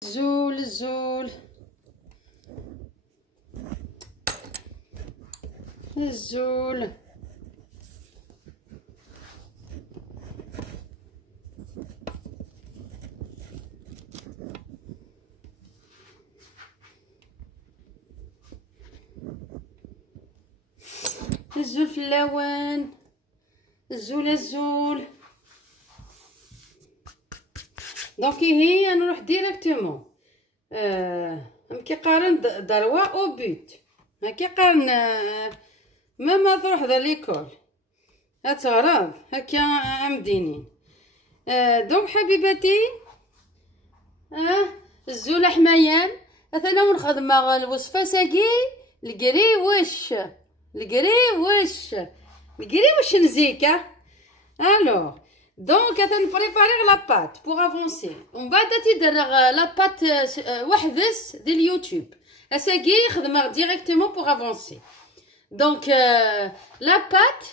زول الزول الزول الزول في اللوان الزول دونك هي نروح ديريكتومون كيقارن دروا او بوت كيقارن ما تروح ذا ليكول هتغراض هكا عمدينين دونك حبيباتي الزول حمايان اثنا من خدمه الوصفه ساقي القري وش نزيكا الو دونك نبريباري لا بات بوغ افونسي ومن بعد تيدير لا بات وحدس ديال اليوتيوب اساكي خدمه ديريكتومون بوغ افونسي دونك لا بات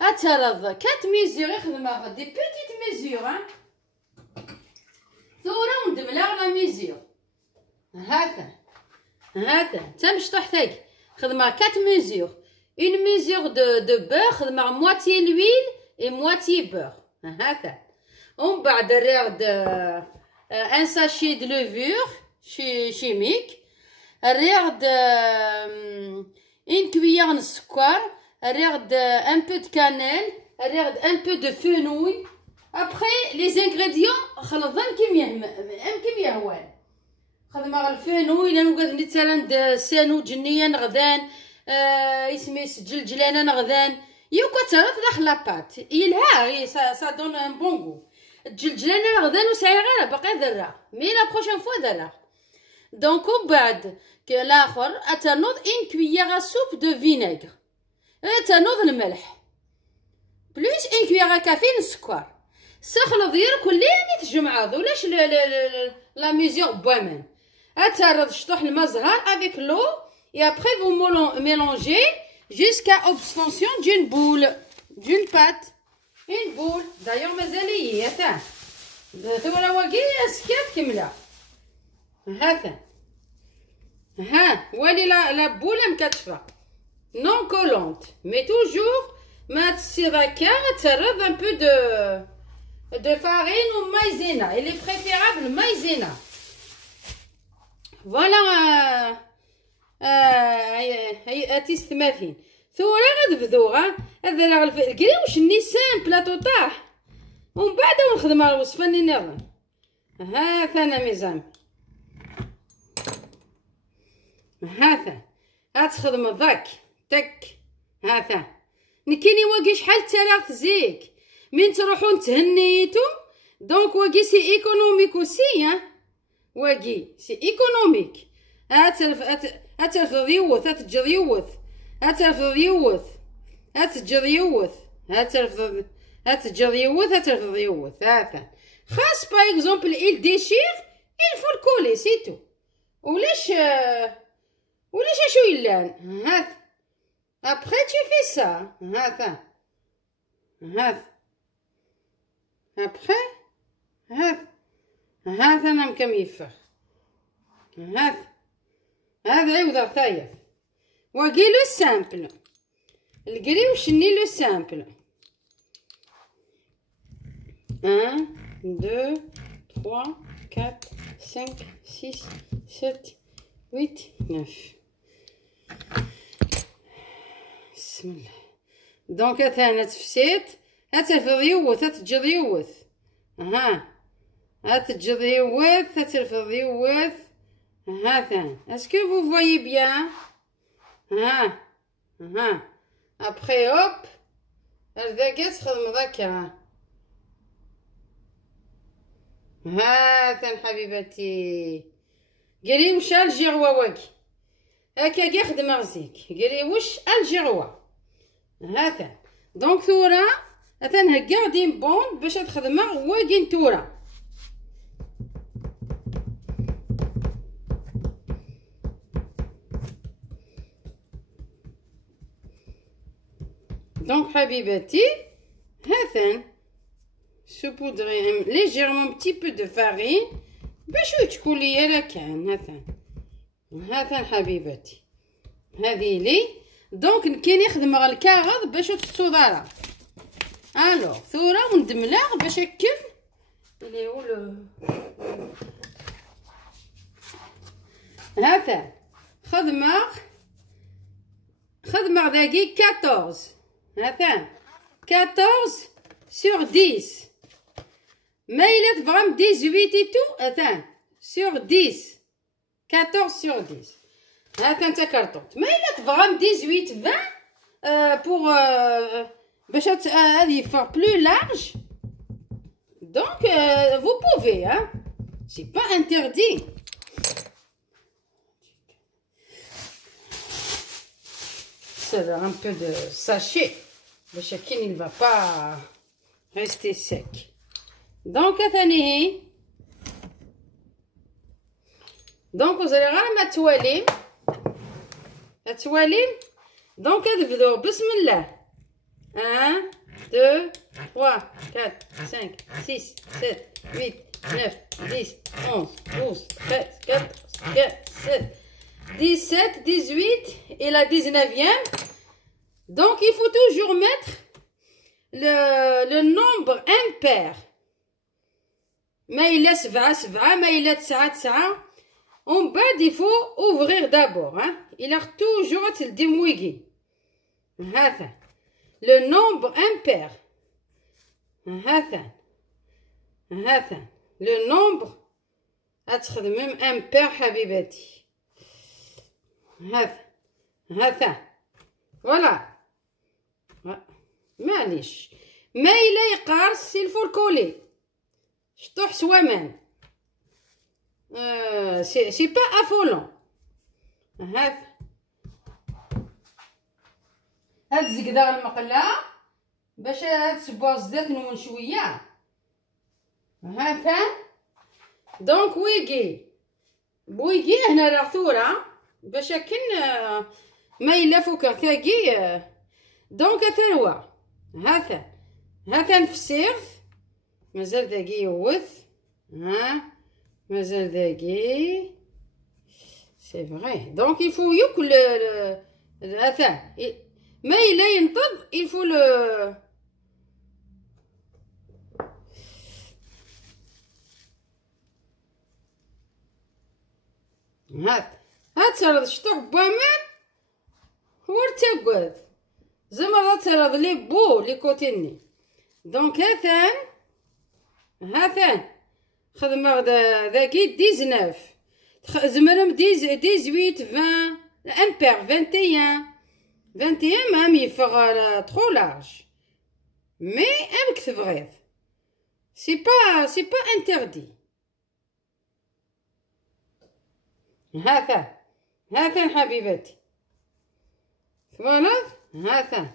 اترض 4 ميزور خدمه دي بيتيت ميزور ثورة وندملا لا ميزور هذا تمشطح تاعي خدمه 4 ميزور une mesure de beurre خدمه moitié l'huile et moitié beurre هكا ومن بعد نريغد ان ساشي دو لوفور chimique نريغد une cuillère de سكر نريغد un peu de cannelle نريغد un peu de fenouil après les ingrédients خلطهم كيما يهوان خدمه الفenouil الا نقعد مثلا سانو جنيه نغدان اسمي سجل جلانا نغدان يوكا ترى داخل لاباط يلها سا دون ان بون غو الجلجلانه غدا وسعي غير باقي ذره مي لا بروشين فوا ذره دونك ومن بعد الاخر اتنوض ان كويير سوب دو فينيغر اتنوض الملح بلوس ان كويير كافي السكر سخلط ديال كلين تجمعوا ولاش لا ميزور بوامن اترض شطوح الماء صغار افيك لو et après vous mélangez jusqu'à obtention d'une boule, d'une pâte, une boule. D'ailleurs, مازالية تاع توا واقي سكات كملة ها ولي لا بولة مكتفة non collante mais toujours ما تسيركا ترد un peu de farine ou maïzena. Il est préférable maïzena. Voilà. هاتي 30 ثورة غنبدوها هذا راه الكري واش نيسان بلاطو طاح ومن بعد نخدم على الوصفه اللي نظن ثانا ميزان هتخدم ذاك تك نكيني واقي شحال تالا تزيك من تروحو تهنيتو دونك واقي سي ايكونوميك اوسي واقي سي ايكونوميك هترفض يوث هتجر يوث هترفض يوث هتجر يوث هتجر يوث هترفض يوث هذا خاص باغ اكزومبل il déchire il faut le coller c'est tout ولاش شو يلان هذا après tu fais ça هذا après هذا انا مكميفه هذا يوضع ثايف واقي لو سامبل القري وشني لو سامبل 1 2 3 4 5 6 7 8 9 بسم الله دونك انا تفسيت هترفض يوث هتجر يوث هتجر يوث هترفض يوث Est-ce que vous voyez bien? Après, hop, elle va تخدم ذاك حبيبتي قالي وش الجيغوا واقي هكا كي خدم غزيك قالي وش الجيغوا دونك ثورة هكا غادي بون باش تخدمها واقي نتورا Donc, habibati, saupoudrer légèrement un petit peu de farine باش تكون ليا راه كان هاثان حبيباتي هذه لي. دونك كاين يخدم على الكاغذ باش تستودارا. الوغ ثوره وندملها باش هكا اللي هو هذا خدمه داكي 14 هذا 14 sur 10 مايلات فرام 18 تو هذا sur 10 14 sur 10 هذا انت كارطوط مايلات فرام 18 20 بور باش هذه فار بلو لارج. Donc, vous pouvez, hein. C'est pas interdit. C'est un peu de sachet. Le chacun, il ne va pas rester sec. Donc, vous allez ramener la toilette. Donc, bismillah. 1, 2, 3, 4, 5, 6, 7, 8, 9, 10, 11, 12, 13, 14, 15, 16, 17, 18 et la 19e. Donc, il faut toujours mettre le nombre impair. Mais il est 7, mais il est 9. En bas, il faut ouvrir d'abord. Hein? Il a toujours le démouillé. Le nombre impair. هذا لو نومبر غتخدم ميم امبير حبيباتي. هذا فوالا معليش ما الا يقارس الفو الكولي شطوح سوامان سي با افولون. هذا الزقدار المقله باش تسبوا الزيت نون شويه. هذا دونك بويكي هنا راه ثوره باش كن ما الا فوق ثاقي. دونك ثروه هذا نفسيغ مازال ذاكي يوث. مازال ذاكي سي فري. دونك يفو ياكل هذا ما الا ينطب يفو هاد ترد شطوح بوامان ورتاقوذ زعما ترد لي بو لي كوتيني. دونك هذا خدمه ذاكي 19 زعما 18 20 امبير 21 même il fera trop large mais avec c'est vrai c'est pas interdit. هذا حبيباتي فوالا هذا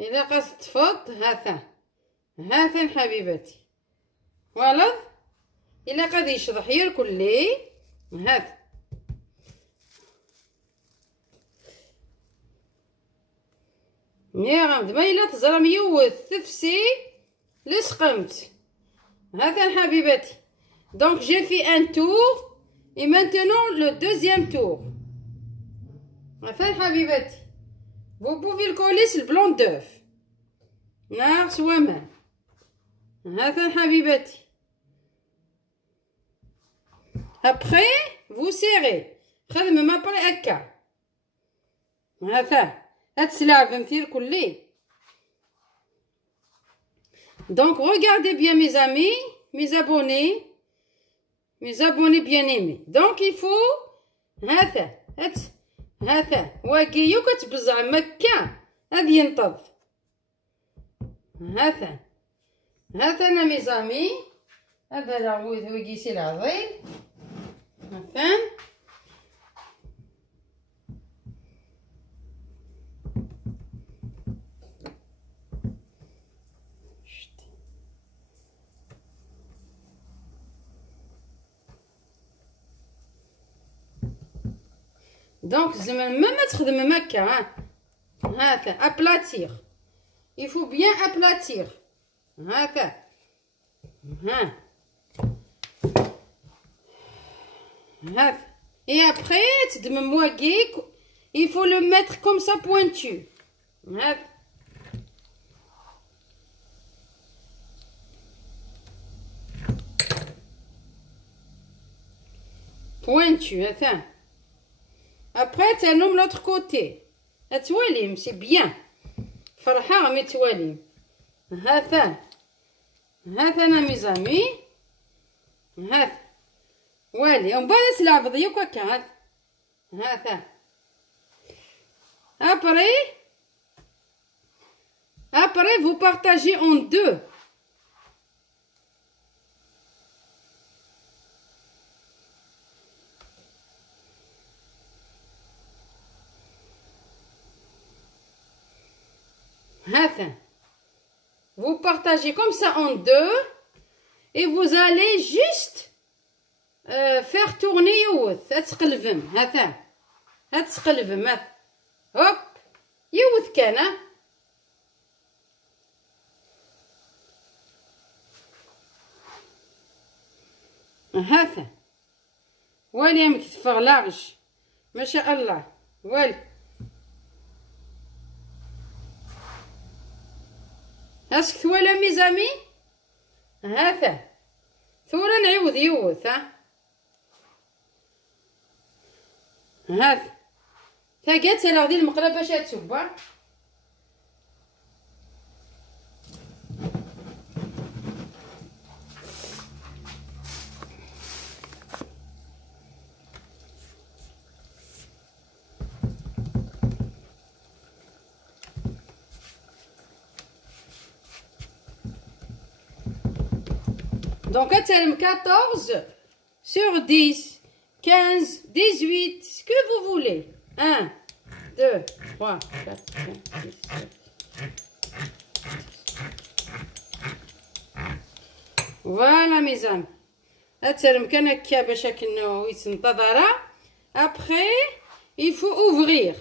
إلا قصد تفض هذا حبيباتي فوالا إلا غادي يشطح ياكل لي هذا يا غامض ما إلا تزرم يوث تفسي لسقمت. هذا حبيباتي دونك جي في ان تور اي مانتونون لو دوزيام تور. هذا حبيباتي vous pouvez le coller sur le blanc d'œuf نار سوامان. هذا حبيباتي après vous serrez خدمه ما بري هكا. هذا هاد السلعه فهمتي الكلي. Donc regardez bien mes amis, mes abonnés bien aimés. Donc il faut هذا واقيو كتبزع مكة هذا ينطب. هذا انا مي زامي هذا راه واقيسي العظيم. هذا دونك زعما ما تخدم مكة. هذا ابلاتيغ il faut bien aplatir هكا ها هكا et après تدمم واقيك il faut le mettre comme ça pointu هكا pointu هذا. Après تنوم l'autre côté. تواليم c'est bien. فرحة مي تواليم. هذا. هذا أنا ميزامي. هذا. والي. On va laisser la vidéo quoi هذا. هذا. Après vous partagez en deux. Vous partagez comme ça en deux et vous allez juste faire tourner يوث تقلبم هذا تقلبم هوب يوث كان هذا والي ما كتفغلاش ما شاء الله والي هاسك ثوالا ميزامي هذا ثورا نعيود يوث هذا ثاقات انا غادي المقله باش تسبر Donc, 14 sur 10, 15, 18, ce que vous voulez. 1, 2, 3, 4, 5, 6, 7. Voilà mes amis. Après, il faut ouvrir.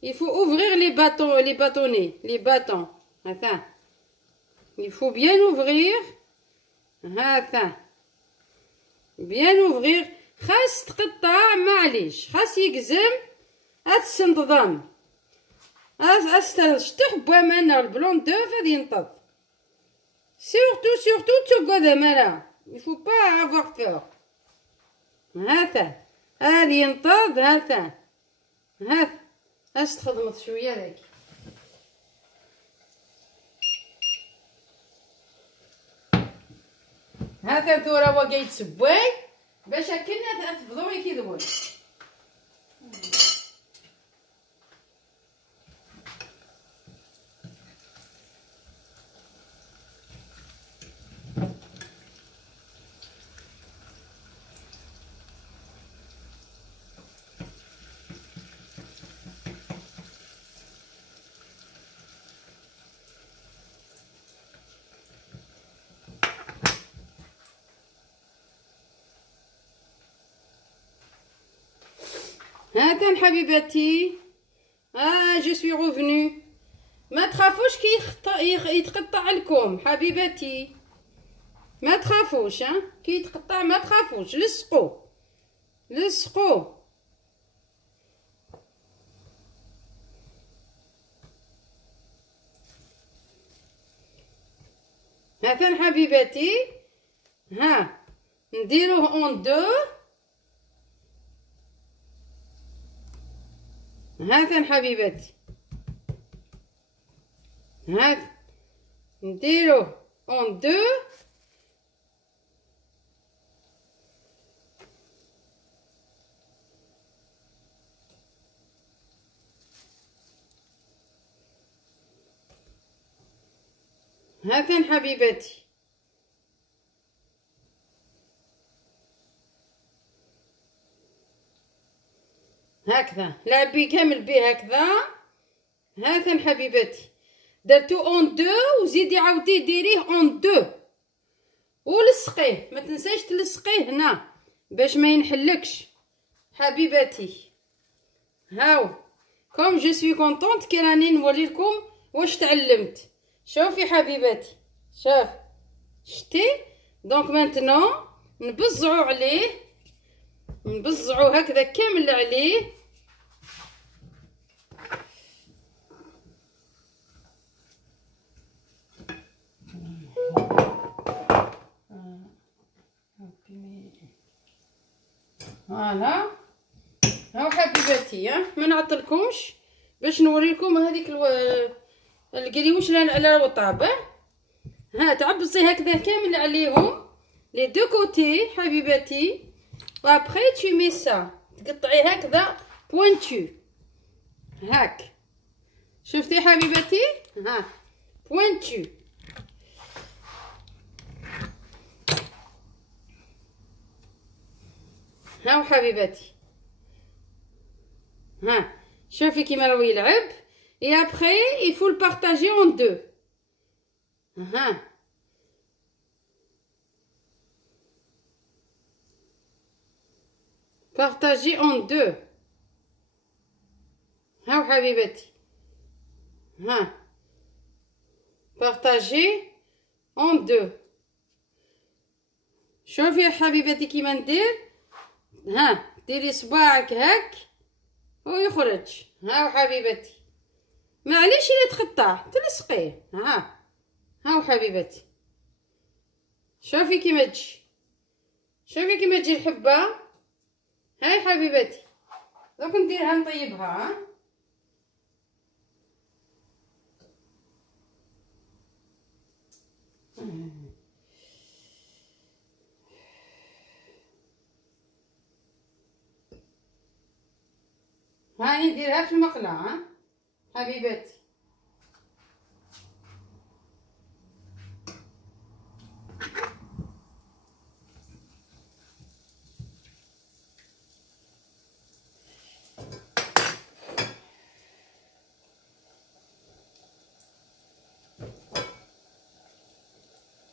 Il faut ouvrir les bâtons, les bâtonnets, les bâtons. Attends. Il faut bien ouvrir. هذا بيان اوفغير خاص تقطع معليش خاص يقزم هتسنتظم شتح بوامانا البلون دوف غادي ينطض سورتو تقعد مالا يفو با افوار بور هذا هادي ينطض هذا اش تخدمت شويه داك هذا ثورة وقايت سباي باش كنا تفضوي كي ذوي هاكا حبيباتي جو سوي ريفوني ما تخافوش كي يتقطع لكم حبيباتي ما تخافوش كي يتقطع ما تخافوش لصقوا هاكا حبيباتي نديروه اون دو هاكا حبيباتي هاك نديروه اون دو هاكا حبيباتي هكذا لعبي كامل بيه هكذا هاكا حبيباتي درتو اون دو وزيدي عاودي ديريه اون دو ولصقيه ما تنسايش تلصقيه هنا باش ما ينحلكش حبيباتي هاو كوم جو سوي كونطونط كي راني نوري لكم واش تعلمت. شوفي حبيباتي، شوف شتي. دونك مانتنون نبزعو عليه، نبزعو هكذا كامل عليه. فوالا هاو حبيباتي، ما نعطلكمش باش نوريكم هذيك القريوش على الوطاب. ها تعبصي هكذا كامل عليهم لي دو كوتي حبيباتي، وابخي tu mets ça تقطعيه هكذا بوينتو هاك. شفتي حبيباتي؟ ها بوينتو. هاو حبيباتي، ها شوفي كيما راهو يلعب. et après il faut le partager en deux. ها partager en deux. هاو حبيباتي، ها partager en deux. شوفي يا حبيباتي كيما ندير. ها ديري صباعك هاك ويخرج. هاو حبيباتي، معليش الا تقطع تلصقيه. هاو حبيباتي، شوفي كيما تجي، شوفي كيما تجي الحبه. هاي حبيباتي، دوك نديرها نطيبها. هاني نديرها في المقله. حبيباتي،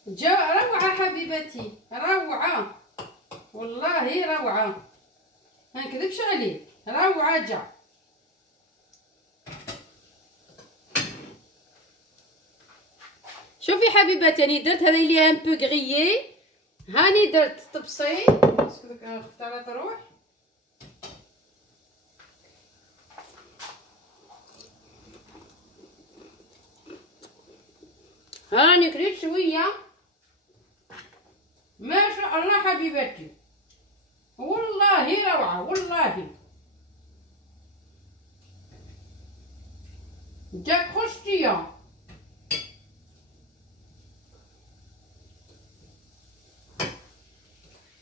جا روعه حبيباتي، روعه والله روعه، ما نكذبش عليك، روعه جا. شوفي حبيباتي، راني درت هذا اللي ان بو غريي. هاني درت طبسي خفت على تروح. هاني كريت شويه، ما شاء الله حبيباتي، والله روعه والله جاك خوشتيه.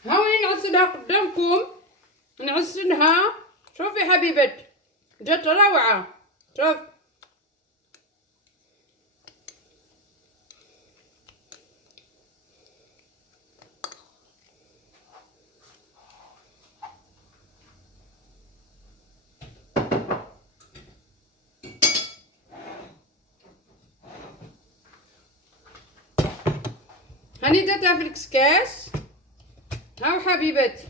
هاوني نعسلها قدامكم، نعسلها. شوفي حبيبتي جات روعه. شوف هاني درتها في الكسكاس. هاو حبيباتي،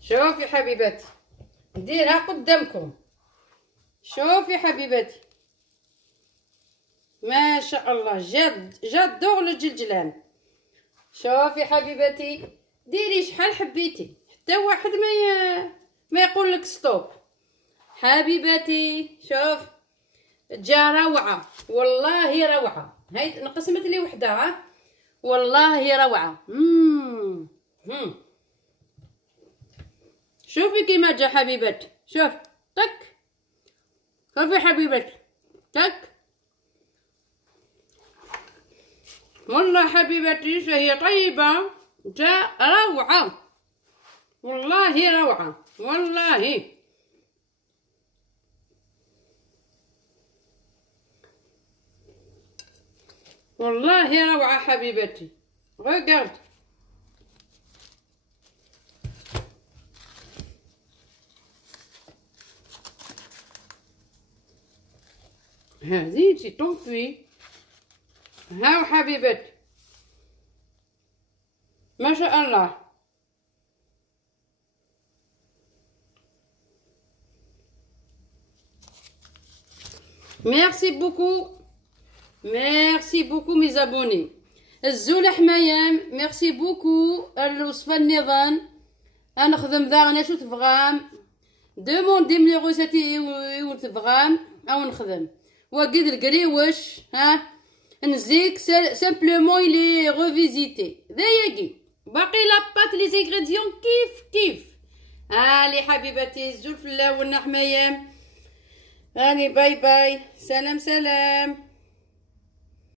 شوفي حبيباتي نديرها قدامكم. شوفي حبيباتي ما شاء الله جات دغل الجلجلان. شوفي حبيباتي ديري شحال حبيتي، حتى واحد ما يقول لك ستوب. حبيباتي شوف جا روعه والله روعه. هاي نقسمت لي وحده والله روعه. شوفي كيما جا حبيباتي، شوف تك. شوفي حبيباتي تك، والله حبيباتي هي طيبه جا روعه والله روعه والله. والله روعه حبيبتي. regarde هذه سي طونفي. هاو حبيبتي ما شاء الله. Merci beaucoup. Merci beaucoup mes abonnés. الزولة حمايم ميرسي بوكو. الوصفة النظام نخدم ذا انا شو تبغام دوموندي لي روسيتي و تبغام او نخدم وقد القريوش ها نزيك سامبلومون لي ريفيزيتي ذايقي باقي لاباط لي زيغريديون كيف هالي حبيبتي الزول في الله والنا حمايم. هاني باي باي. سلام.